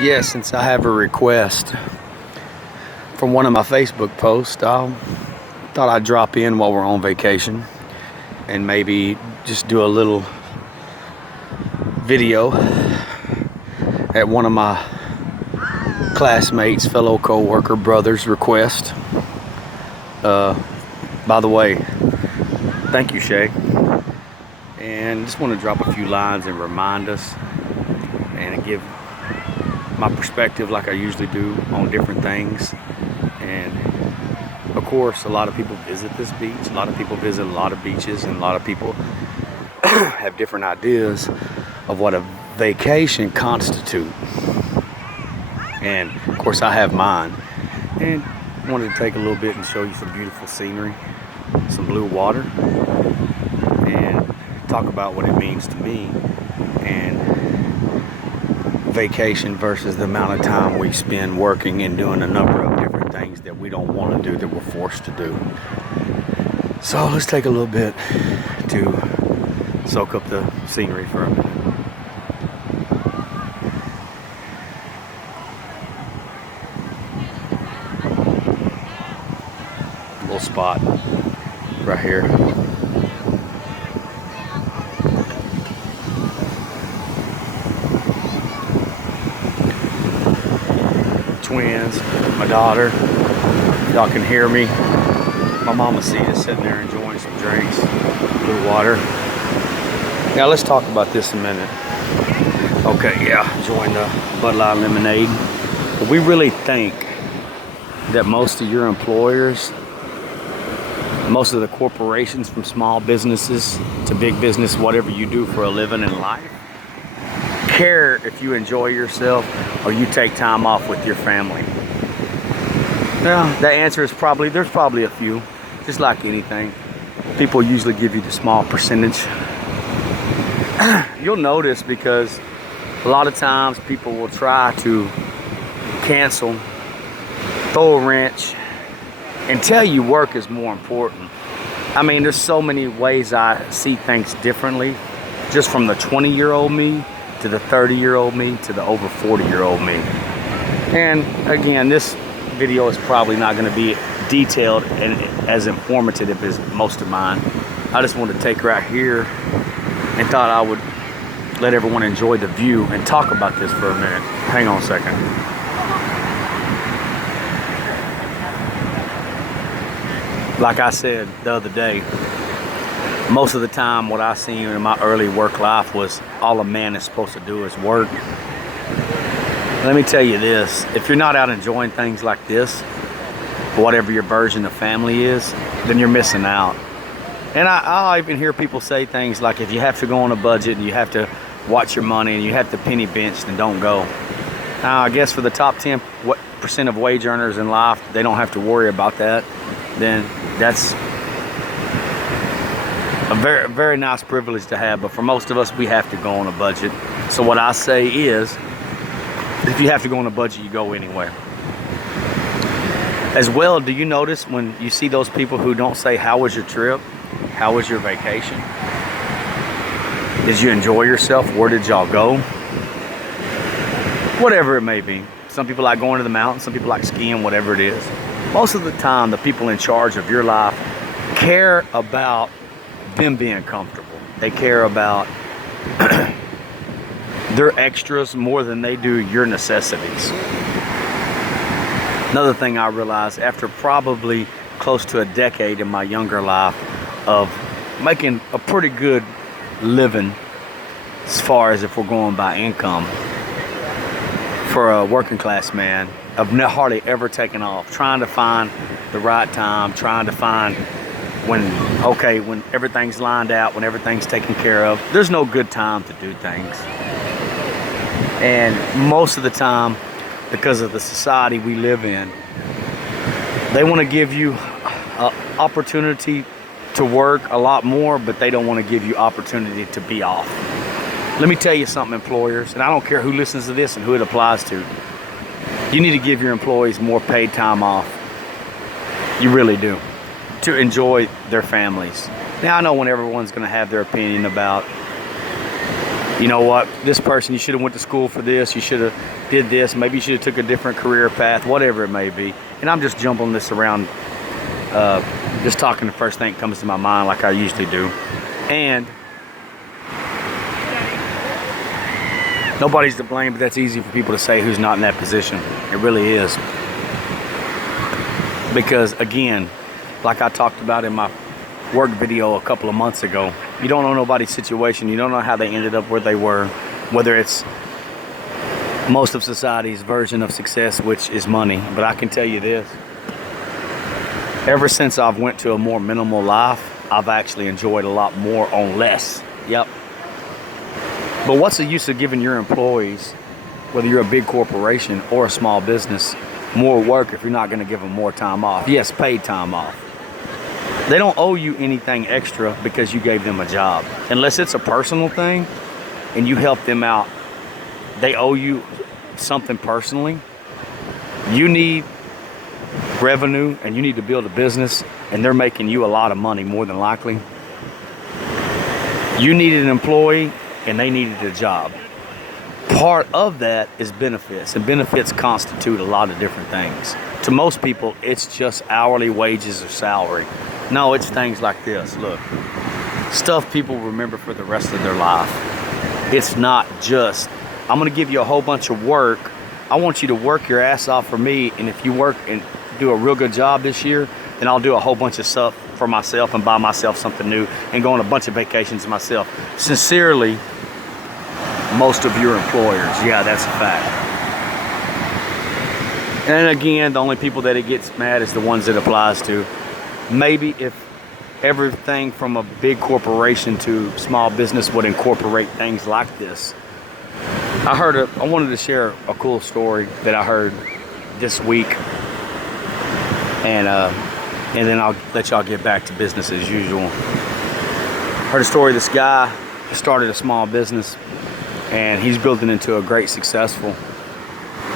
Yeah, since I have a request from one of my Facebook posts, I thought I'd drop in while we're on vacation and maybe just do a little video at one of my classmates, fellow co-worker brothers' request. By the way, thank you, Shay. And just want to drop a few lines and remind us and give my perspective like I usually do on different things. And of course, a lot of people visit this beach, a lot of people visit a lot of beaches, and a lot of people have different ideas of what a vacation constitutes. And of course I have mine, and wanted to take a little bit and show you some beautiful scenery, some blue water, and talk about what it means to me and vacation versus the amount of time we spend working and doing a number of different things that we don't want to do, that we're forced to do. So let's take a little bit to soak up the scenery for a minute. Little spot right here. Twins, my daughter, y'all can hear me. My mama see us sitting there enjoying some drinks, blue water. Now let's talk about this a minute. Okay, yeah, enjoying the Bud Light lemonade. But we really think that most of your employers, most of the corporations, from small businesses to big business, whatever you do for a living in life, care if you enjoy yourself or you take time off with your family. Now, the answer is there's probably a few, just like anything. People usually give you the small percentage. You'll notice, because a lot of times people will try to cancel, throw a wrench, and tell you work is more important. I mean, there's so many ways I see things differently, just from the 20-year-old me to the 30-year-old me to the over 40-year-old me. And again, this video is probably not going to be detailed and as informative as most of mine. I just want to take right here and thought I would let everyone enjoy the view and talk about this for a minute. Hang on a second. Like I said the other day, most of the time what I seen in my early work life was all a man is supposed to do is work. Let me tell you this, if you're not out enjoying things like this, whatever your version of family is, then you're missing out. And I even hear people say things like, if you have to go on a budget and you have to watch your money and you have to penny pinch, then don't go. Now, I guess for the top 10% of wage earners in life, they don't have to worry about that. Then that's a very, very nice privilege to have. But for most of us, we have to go on a budget. So what I say is, if you have to go on a budget, you go anywhere. As well, do you notice when you see those people who don't say, how was your trip? How was your vacation? Did you enjoy yourself? Where did y'all go? Whatever it may be. Some people like going to the mountains, some people like skiing, whatever it is. Most of the time, the people in charge of your life care about them being comfortable. They care about their extras more than they do your necessities. Another thing I realized after probably close to a decade in my younger life of making a pretty good living, as far as if we're going by income, for a working class man, I've hardly ever taken off, trying to find the right time, trying to find when everything's lined out, when everything's taken care of. There's no good time to do things. And most of the time, because of the society we live in, they want to give you an opportunity to work a lot more, but they don't want to give you opportunity to be off. Let me tell you something, employers, and I don't care who listens to this and who it applies to. You need to give your employees more paid time off. You really do, to enjoy their families. Now, I know when everyone's going to have their opinion about you know what, this person, you should have went to school for this, you should have did this, maybe you should have took a different career path, whatever it may be. And I'm just jumbling this around, just talking the first thing that comes to my mind like I usually do. And nobody's to blame, but that's easy for people to say who's not in that position. It really is. Because again, like I talked about in my work video a couple of months ago, you don't know nobody's situation. You don't know how they ended up where they were, whether it's most of society's version of success, which is money. But I can tell you this, ever since I've went to a more minimal life, I've actually enjoyed a lot more on less. Yep. But what's the use of giving your employees, whether you're a big corporation or a small business, more work if you're not going to give them more time off? Yes, paid time off. They don't owe you anything extra because you gave them a job. Unless it's a personal thing and you help them out, they owe you something personally. You need revenue and you need to build a business, and they're making you a lot of money, more than likely. You needed an employee and they needed a job. Part of that is benefits, and benefits constitute a lot of different things. To most people, it's just hourly wages or salary. No, it's things like this. Look, stuff people remember for the rest of their life. It's not just, I'm gonna give you a whole bunch of work. I want you to work your ass off for me, and if you work and do a real good job this year, then I'll do a whole bunch of stuff for myself and buy myself something new and go on a bunch of vacations myself. Sincerely, most of your employers, yeah, that's a fact. And again, the only people that it gets mad is the ones it applies to. Maybe if everything from a big corporation to small business would incorporate things like this. I wanted to share a cool story that I heard this week, and then I'll let y'all get back to business as usual. Heard a story of this guy who started a small business, and he's building into a great, successful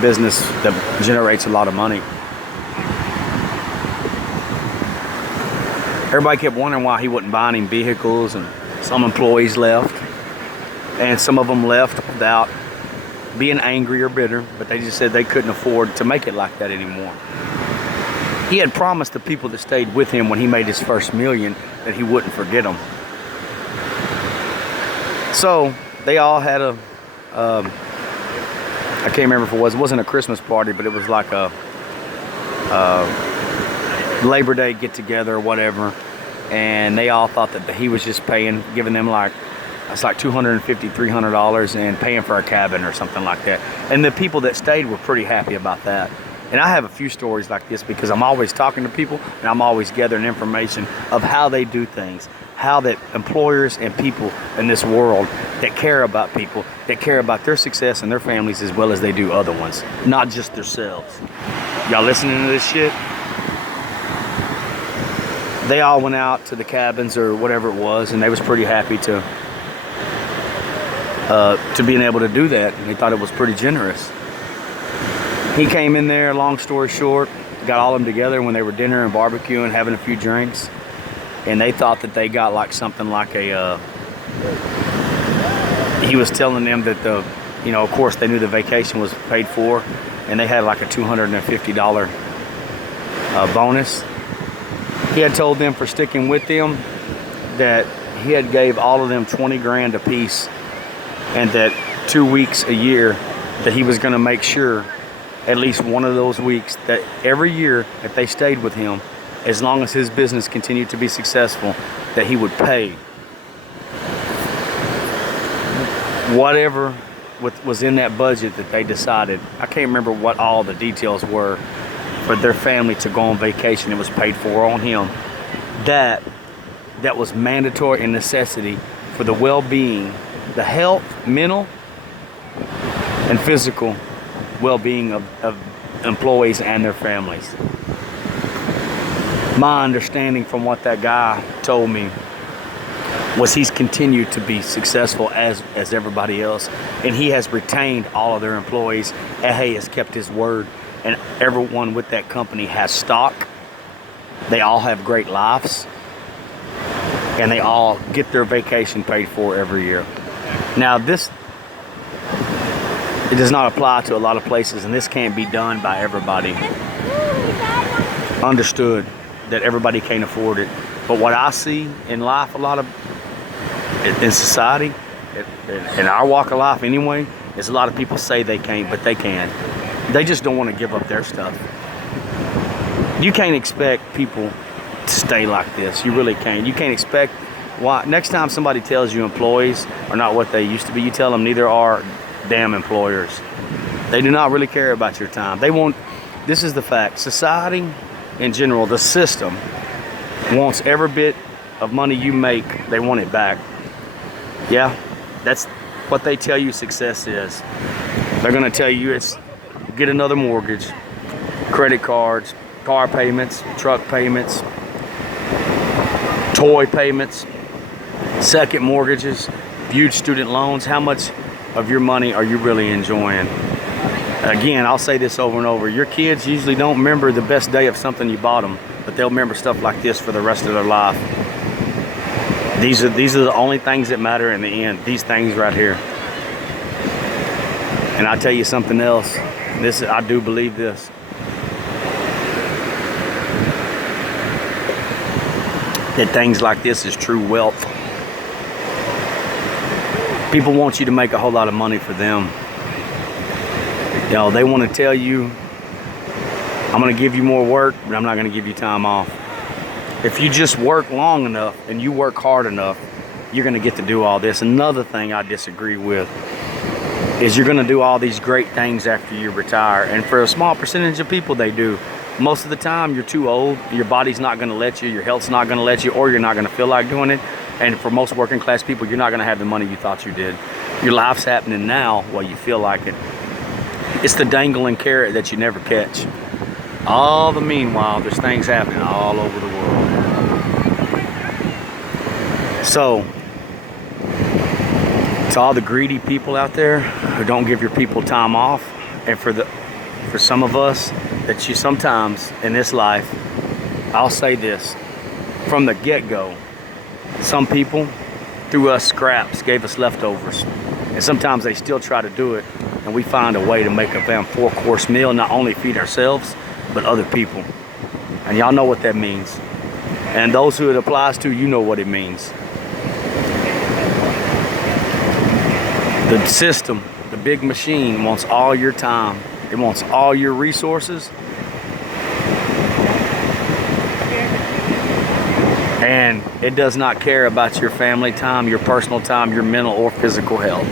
business that generates a lot of money. Everybody kept wondering why he wasn't buying him vehicles, and some employees left, and some of them left without being angry or bitter, but they just said they couldn't afford to make it like that anymore. He had promised the people that stayed with him when he made his first million that he wouldn't forget them. So they all had a, I can't remember if it wasn't a Christmas party, but it was like a Labor Day get together or whatever, and they all thought that he was just giving them like, it's like $250, $300 and paying for a cabin or something like that. And the people that stayed were pretty happy about that. And I have a few stories like this because I'm always talking to people and I'm always gathering information of how they do things, how that employers and people in this world that care about people, that care about their success and their families as well as they do other ones, not just themselves. Y'all listening to this shit? They all went out to the cabins or whatever it was, and they was pretty happy to being able to do that. And they thought it was pretty generous. He came in there, long story short, got all of them together when they were dinner and barbecuing, having a few drinks, and they thought that they got like something like he was telling them that of course they knew the vacation was paid for, and they had like a $250 bonus. He had told them for sticking with them that he had gave all of them 20 grand a piece, and that 2 weeks a year that he was going to make sure at least one of those weeks that every year if they stayed with him, as long as his business continued to be successful, that he would pay whatever was in that budget that they decided. I can't remember what all the details were for their family to go on vacation. It was paid for on him. That was mandatory and necessity for the well-being, the health, mental and physical well-being of employees and their families. My understanding from what that guy told me was he's continued to be successful as everybody else, and he has retained all of their employees, and he has kept his word, and everyone with that company has stock. They all have great lives, and they all get their vacation paid for every year. Now this, it does not apply to a lot of places, and this can't be done by everybody. Understood that everybody can't afford it. But what I see in life, a lot of, in society, in our walk of life anyway, is a lot of people say they can't, but they can. They just don't want to give up their stuff. You can't expect people to stay like this. You really can't. You can't expect, why? Next time somebody tells you employees are not what they used to be, you tell them neither are damn employers. They do not really care about your time. They want, this is the fact, society in general, the system wants every bit of money you make, they want it back. Yeah, that's what they tell you success is. They're gonna tell you it's get another mortgage, credit cards, car payments, truck payments, toy payments, second mortgages, huge student loans. How much of your money are you really enjoying? Again, I'll say this over and over. Your kids usually don't remember the best day of something you bought them, but they'll remember stuff like this for the rest of their life. These are the only things that matter in the end. These things right here. And I'll tell you something else. This, I do believe this. That things like this is true wealth. People want you to make a whole lot of money for them. You know, they want to tell you, I'm going to give you more work, but I'm not going to give you time off. If you just work long enough and you work hard enough, you're going to get to do all this. Another thing I disagree with is you're going to do all these great things after you retire. And for a small percentage of people, they do. Most of the time, you're too old. Your body's not going to let you. Your health's not going to let you, or you're not going to feel like doing it. And for most working class people, you're not going to have the money you thought you did. Your life's happening now while you feel like it. It's the dangling carrot that you never catch. All the meanwhile, there's things happening all over the world. So, to all the greedy people out there who don't give your people time off, and for some of us that you sometimes in this life, I'll say this, from the get-go, some people threw us scraps, gave us leftovers, and sometimes they still try to do it, and we find a way to make a damn 4-course meal, not only feed ourselves, but other people. And y'all know what that means. And those who it applies to, you know what it means. The system, the big machine, wants all your time. It wants all your resources. And it does not care about your family time, your personal time, your mental or physical health.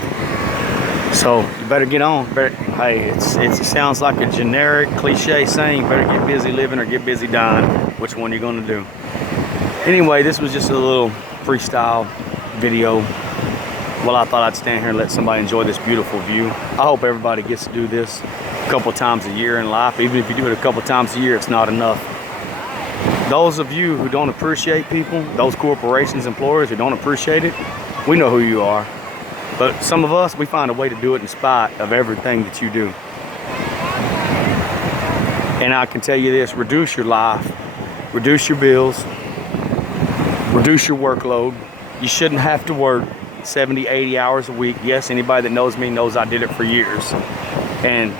So you better get on. Hey, it sounds like a generic cliche saying, better get busy living or get busy dying. Which one you gonna do? Anyway, this was just a little freestyle video. Well, I thought I'd stand here and let somebody enjoy this beautiful view. I hope everybody gets to do this a couple times a year in life. Even if you do it a couple times a year, it's not enough. Those of you who don't appreciate people, those corporations, employers who don't appreciate it, we know who you are. But some of us, we find a way to do it in spite of everything that you do. And I can tell you this, reduce your life, reduce your bills, reduce your workload. You shouldn't have to work 70, 80 hours a week. Yes, anybody that knows me knows I did it for years. And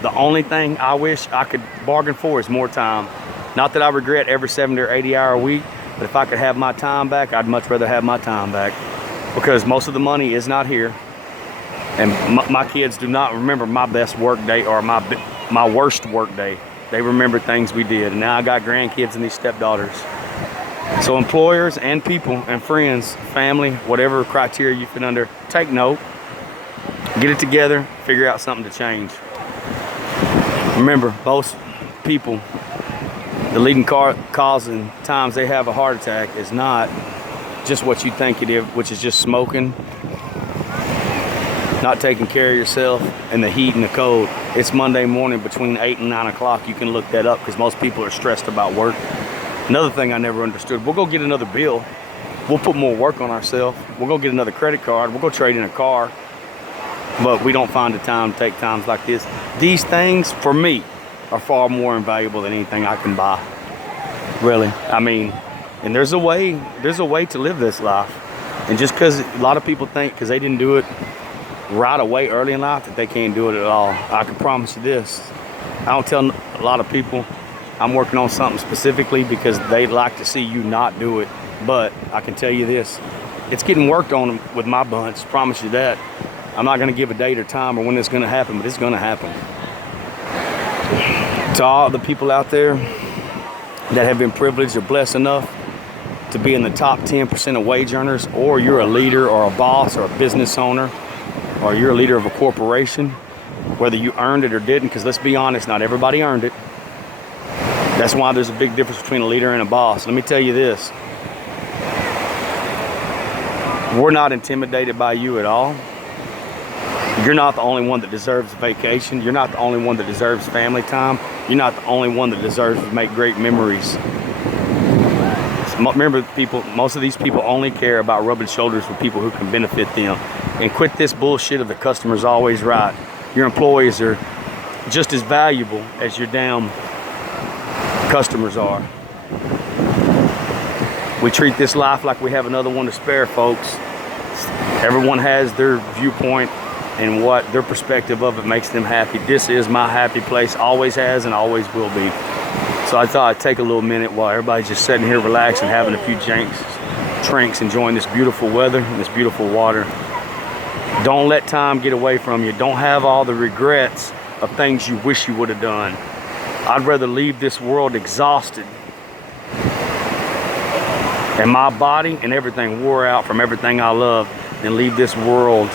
the only thing I wish I could bargain for is more time. Not that I regret every 70 or 80 hour a week, but if I could have my time back, I'd much rather have my time back. Because most of the money is not here. And my kids do not remember my best work day or my worst work day. They remember things we did. And now I got grandkids and these stepdaughters. So employers and people and friends, family, whatever criteria you fit under, take note, get it together, figure out something to change. Remember, most people, the leading cause in times they have a heart attack is not just what you think it is, which is just smoking, not taking care of yourself, and the heat and the cold. It's Monday morning between 8 and 9 o'clock. You can look that up because most people are stressed about work. Another thing I never understood, we'll go get another bill. We'll put more work on ourselves. We'll go get another credit card. We'll go trade in a car. But we don't find the time to take times like this. These things, for me, are far more invaluable than anything I can buy. Really, I mean, and there's a way to live this life. And just because a lot of people think because they didn't do it right away early in life that they can't do it at all. I can promise you this. I don't tell a lot of people I'm working on something specifically because they'd like to see you not do it. But I can tell you this, it's getting worked on with my bunch, promise you that. I'm not gonna give a date or time or when it's gonna happen, but it's gonna happen. To all the people out there that have been privileged or blessed enough to be in the top 10% of wage earners, or you're a leader or a boss or a business owner, or you're a leader of a corporation, whether you earned it or didn't, because let's be honest, not everybody earned it. That's why there's a big difference between a leader and a boss. Let me tell you this. We're not intimidated by you at all. You're not the only one that deserves a vacation. You're not the only one that deserves family time. You're not the only one that deserves to make great memories. Remember, people, most of these people only care about rubbing shoulders with people who can benefit them. And quit this bullshit of the customer's always right. Your employees are just as valuable as your damn customers are. We treat this life like we have another one to spare, folks. Everyone has their viewpoint and what their perspective of it makes them happy. This is my happy place, always has and always will be. So I thought I'd take a little minute while everybody's just sitting here relaxing, having a few drinks, enjoying this beautiful weather and this beautiful water. Don't let time get away from you. Don't have all the regrets of things you wish you would have done. I'd rather leave this world exhausted and my body and everything wore out from everything I love than leave this world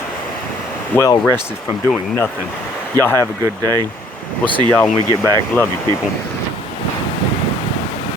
well rested from doing nothing. Y'all have a good day. We'll see y'all when we get back. Love you, people.